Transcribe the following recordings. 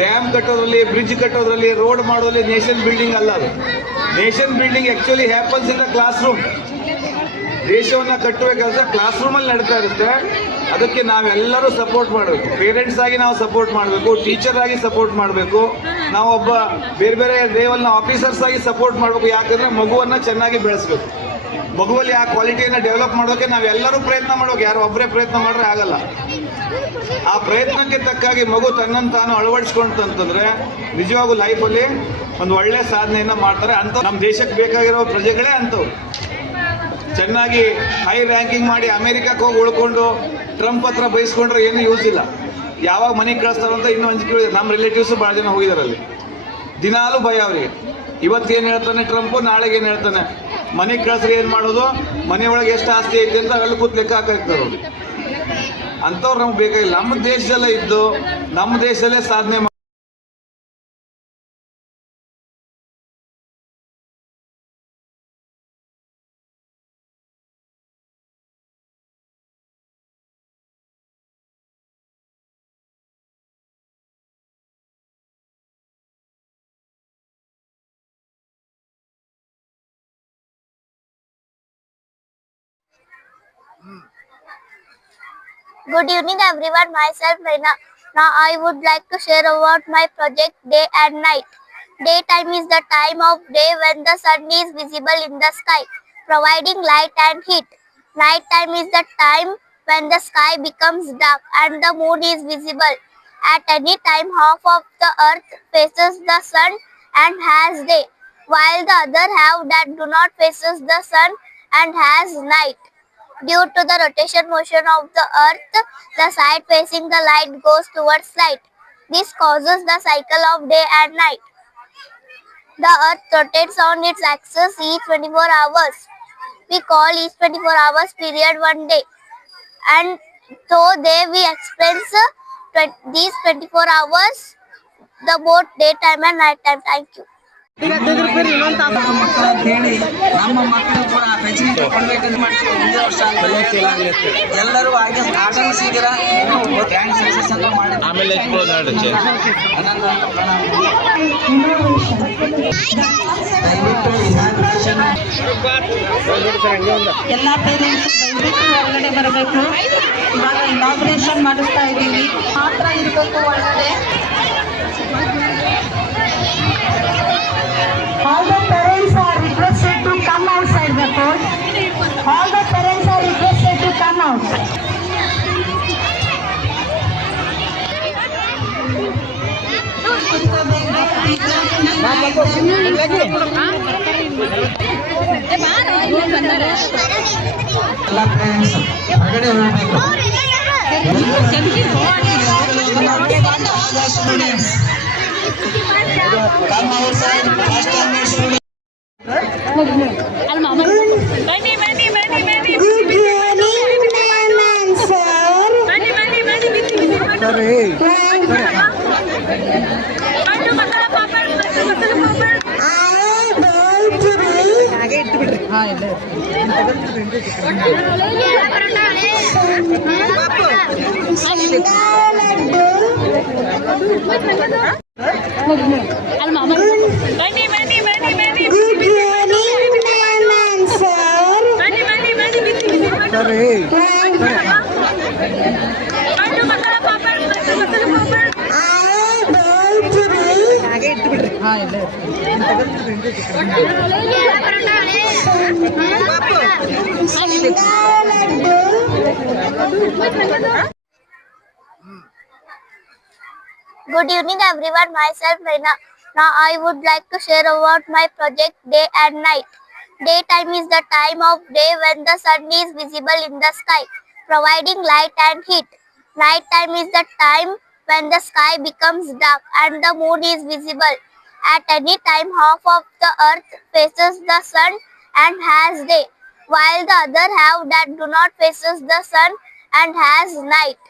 Dam ಕಟ್ಟೋದ್ರಲ್ಲಿ, bridge ಕಟ್ಟೋದ್ರಲ್ಲಿ, road ಮಾಡೋದ್ರಲ್ಲಿ nation building ಅಲ್ಲ ಅದು. Nation building actually happens in the class room. ದೇಶವನ್ನ ಕಟ್ಟುವ ಕೆಲಸ ಕ್ಲಾಸ್ ರೂಮಲ್ಲಿ ನಡೀತಾ ಇರುತ್ತೆ. ಅದಕ್ಕೆ ನಾವೆಲ್ಲರೂ ಸಪೋರ್ಟ್ ಮಾಡಬೇಕು. ಪೇರೆಂಟ್ಸ್ ಆಗಿ ನಾವು ಸಪೋರ್ಟ್ ಮಾಡಬೇಕು, ಟೀಚರ್ ಆಗಿ ಸಪೋರ್ಟ್ ಮಾಡಬೇಕು, ನಾವೊಬ್ಬ ಬೇರೆ ಬೇರೆ ಲೆವೆಲ್ನ ಆಫೀಸರ್ಸ್ ಆಗಿ ಸಪೋರ್ಟ್ ಮಾಡಬೇಕು. ಯಾಕಂದ್ರೆ ಮಗುವನ್ನ ಚೆನ್ನಾಗಿ ಬೆಳೆಸಬೇಕು. ಮಗುವಲ್ಲಿ ಆ ಕ್ವಾಲಿಟಿಯನ್ನು ಡೆವಲಪ್ ಮಾಡೋಕೆ ನಾವೆಲ್ಲರೂ ಪ್ರಯತ್ನ ಮಾಡಬೇಕು. ಯಾರು ಒಬ್ಬರೇ ಪ್ರಯತ್ನ ಮಾಡಿದ್ರೆ ಆಗಲ್ಲ. ಆ ಪ್ರಯತ್ನಕ್ಕೆ ತಕ್ಕಾಗಿ ಮಗು ತನ್ನನ್ನು ತಾನು ಅಳವಡಿಸ್ಕೊಂತಂತಂದ್ರೆ ನಿಜವಾಗೂ ಲೈಫಲ್ಲಿ ಒಂದು ಒಳ್ಳೆ ಸಾಧನೆಯನ್ನ ಮಾಡ್ತಾರೆ. ಅಂತ ನಮ್ಮ ದೇಶಕ್ಕೆ ಬೇಕಾಗಿರೋ ಪ್ರಜೆಗಳೇ ಅಂತವು. ಚೆನ್ನಾಗಿ ಹೈ ರ್ಯಾಂಕಿಂಗ್ ಮಾಡಿ ಅಮೆರಿಕಕ್ಕೆ ಹೋಗಿ ಉಳ್ಕೊಂಡು ಟ್ರಂಪ್ ಹತ್ರ ಬಯಸ್ಕೊಂಡ್ರೆ ಏನು ಯೂಸ್ ಇಲ್ಲ. ಯಾವಾಗ ಮನೆಗೆ ಕಳಿಸ್ತಾರಂತ ಇನ್ನೂ ಅಂಜಿಕೆ. ನಮ್ಮ ರಿಲೇಟಿವ್ಸ್ ಭಾಳ ಜನ ಹೋಗಿದ್ದಾರೆ ಅಲ್ಲಿ. ದಿನಾಲೂ ಭಯ ಅವರಿಗೆ. ಇವತ್ತೇನು ಹೇಳ್ತಾನೆ ಟ್ರಂಪು, ನಾಳೆಗೆ ಏನು ಹೇಳ್ತಾನೆ. ಮನೆಗೆ ಕಳಿಸ್ರೆ ಏನು ಮಾಡೋದು, ಮನೆಯೊಳಗೆ ಎಷ್ಟು ಆಸ್ತಿ ಐತೆ ಅಂತ ಅಲ್ಲಿ ಕೂತ್ ಲೆಕ್ಕ ಹಾಕಿರ್ತಾರೆ ಅವ್ರು. ಅಂಥವ್ರು ನಮ್ಗೆ ಬೇಕಾಗಿಲ್ಲ. ನಮ್ಮ ದೇಶದಲ್ಲೇ ಇದ್ದು ನಮ್ಮ ದೇಶದಲ್ಲೇ ಸಾಧನೆ Good evening everyone, myself Reina. Now I would like to share about my project Day and Night. Daytime is the time of day when the sun is visible in the sky, providing light and heat. Night time is the time when the sky becomes dark and the moon is visible. At any time, half of the earth faces the sun and has day, while the other half that do not faces the sun and has night. Due to the rotation motion of the earth, the side facing the light goes towards light. This causes the cycle of day and night. The earth rotates on its axis each 24 hours. We call each 24 hours period one day. And so there we experience these 24 hours, the both daytime and night time. Thank you. ಮಕ್ಕಳು ಅಂತ ಹೇಳಿ ನಮ್ಮ ಮಕ್ಕಳು ಕೂಡ facility ಕೊಡ್ಬೇಕಂತ ಮಾಡ್ತೀವಿ. ಮುಂದಿನ ವರ್ಷ ಎಲ್ಲರೂ ಹಾಗೆ ಆಗಮಿಸಿದ್ದೀರಾ. ಗ್ರ್ಯಾಂಡ್ ಸಕ್ಸಸ್ ಅಂತ ಮಾಡಿ ಆಮೇಲೆ ಎಲ್ಲ ಪೇರೆಂಟ್ಸ್ ದಯವಿಟ್ಟು ಒಳಗಡೆ ಬರಬೇಕು. ಇವಾಗ ಇನಾಗ್ರೇಷನ್ ಮಾಡಿಸ್ತಾ ಇದ್ದೀವಿ, ಮಾತ್ರ ಇರಬೇಕು ಒಳಗಡೆ. All the parents are requested to come outside the court. All the parents are requested to come out. ಎಲ್ಲ ಪೇರೆಂಟ್ಸ್ ಹೊರಗಡೆ ಹೋಗಬೇಕು. Come outside, first standard students. Good evening, ma'am and sir. Good evening everyone, myself Reina. Now I would like to share about my project Day and Night. Daytime is the time of day when the sun is visible in the sky, providing light and heat. Night time is the time when the sky becomes dark and the moon is visible. At any time, half of the earth faces the sun and has day, while the other half that do not faces the sun and has night.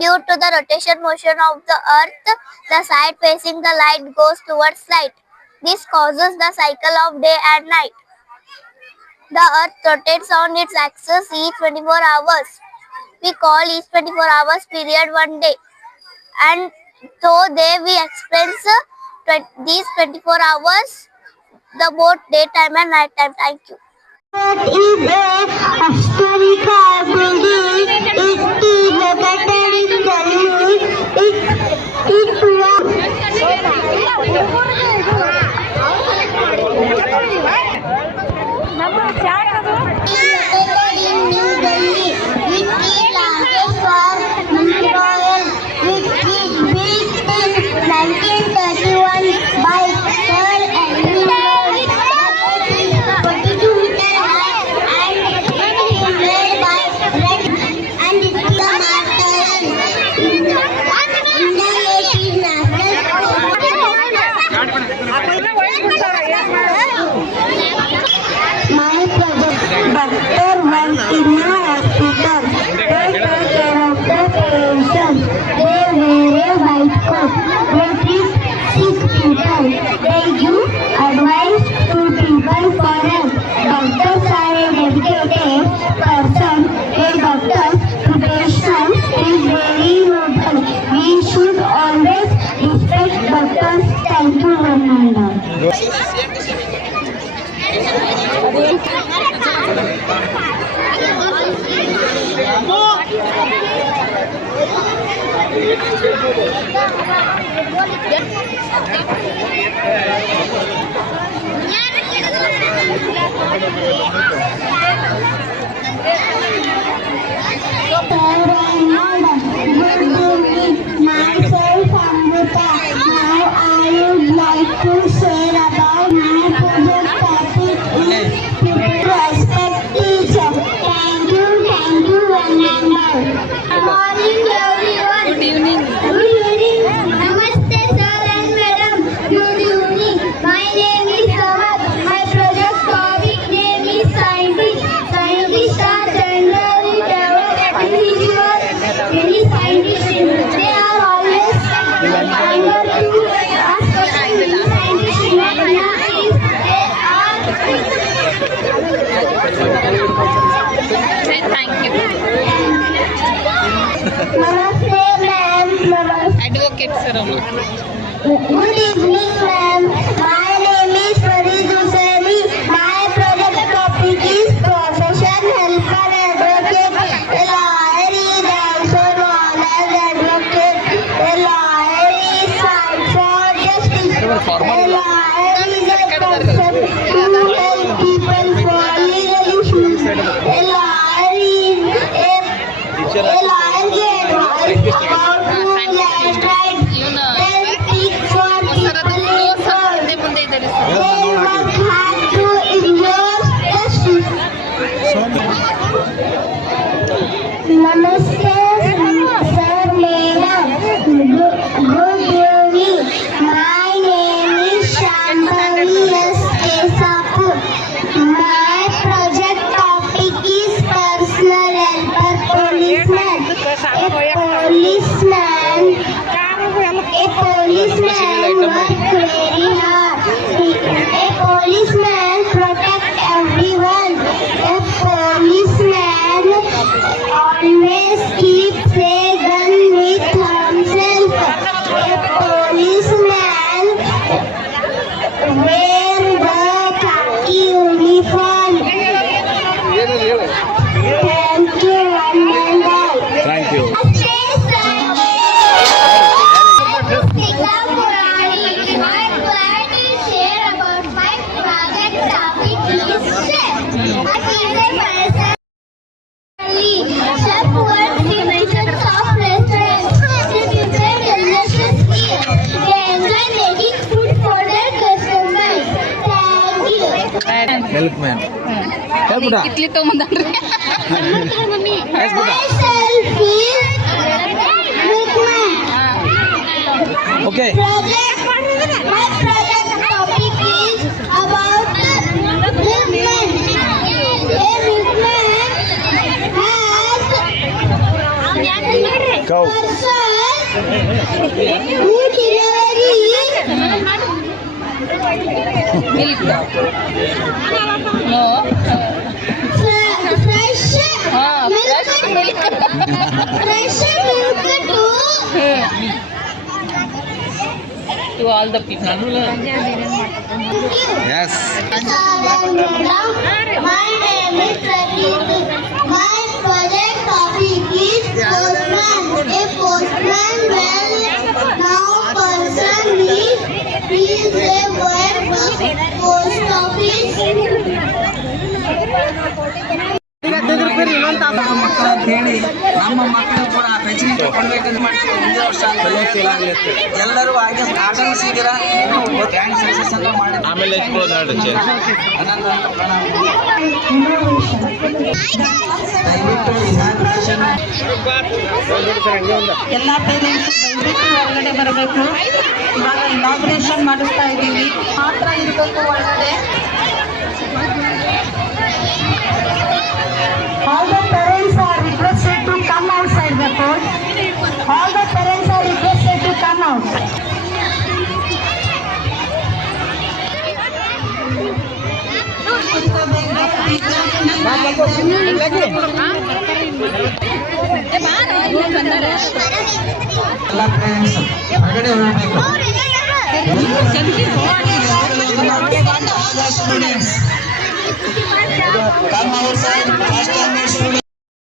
Due to the rotation motion of the earth, the side facing the light goes towards light. This causes the cycle of day and night. The earth rotates on its axis each 24 hours. We call each 24 hours period one day. And So there we experience these 24 hours, the both daytime and night time. Thank you. It is a historical building. It is located in Delhi. It was located in New Delhi, which is largest for Royal, which is built in 1931 by Sir Henry Lloyd. 42 meter high and it is made by red and it is a martyr in the 18th My project, doctor went in a hospital. They took care of the patient. They wear a white coat. They treat sick people. They give advice to people for help. Doctors are a dedicated person. A doctor's profession is very noble. We should always respect doctors. Thank you, Varnanda. Myself, Amrita. Now I would like to share about my project topic. Respect teacher. Thank you, Varnanda. Good morning, everyone. Good evening. Good evening. Namaste, sir and madam. Good evening. My name is Samad. My project topic name is scientist. Scientists are generally developed individuals. Many scientists, they are always eager to ask questions. Scientists in India is they are. Thank you. Namaste, ma'am. Namaste. Advocate, sir. Good evening, ma'am. My name is Farid Hussaini. My project topic is profession, helper, advocate. A lawyer is also known as advocate. A lawyer is fight for justice. A lawyer is a person who helps people for legal issues. A lawyer is a lawyer gets advice about rules and rights. They speak for people involved. They work hard to ensure justice. Namaste, sir, madam. Good evening. My name is Shambhavi S. Kesapur. My project topic is personal helper policeman. A policeman works very hard. A policeman protects everyone. A policeman always keeps a gun with himself. A policeman wears the khaki uniform. Thank you, Varnanda. Thank you. I'm glad to share about my project topic is chef. Chef works dimensions of restaurants. They prepare delicious meals. They enjoy making food for their customers. Thank you. Milkman. ಹೇಳ್ಬಿಡ ಕಿತ್ಲಿ ತಗೊಂಬಂದ್ರಿ Myself is Milkman. Okay My project topic is about milkman. A milkman has Cow. person who delivers milk no fresh fresh milk fresh milk to to all the people. Yes My name is Prakriti. My project topic is postman. A postman well-known person he is a work post office. ಮಕ್ಕಳು ಅಂತ ಹೇಳಿ ನಮ್ಮ ಮಕ್ಕಳು ಕೂಡ facility ಕೊಡ್ಬೇಕಂತ ಮಾಡ್ತೀವಿ ಮುಂದಿನ ವರ್ಷ ಅಂತ ಹೇಳಿ ಎಲ್ಲರೂ ಹಾಗೆ ಆಟನಿಸಿದ್ದೀರಾ ಗ್ರ್ಯಾಂಡ್ ಸಕ್ಸಸ್ ಅಂತ ಮಾಡಿ ಆಮೇಲೆ ದಯವಿಟ್ಟು inauguration ಎಲ್ಲ ಪೇರೆಂಟ್ಸ್ ದಯವಿಟ್ಟು ಒಳಗಡೆ ಬರಬೇಕು. ಇವಾಗ ಇನಾಗ್ರೇಷನ್ ಮಾಡಿಸ್ತಾ ಇದ್ದೀವಿ, ಮಾತ್ರ ಇರಬೇಕು ಒಳಗಡೆ. All the parents are requested to come outside the court. All the parents are requested to come out. ಎಲ್ಲ ಫ್ರೆಂಡ್ಸ್ ಹೊರಗಡೆ ಹೋಗಬೇಕು. Come outside, first time students.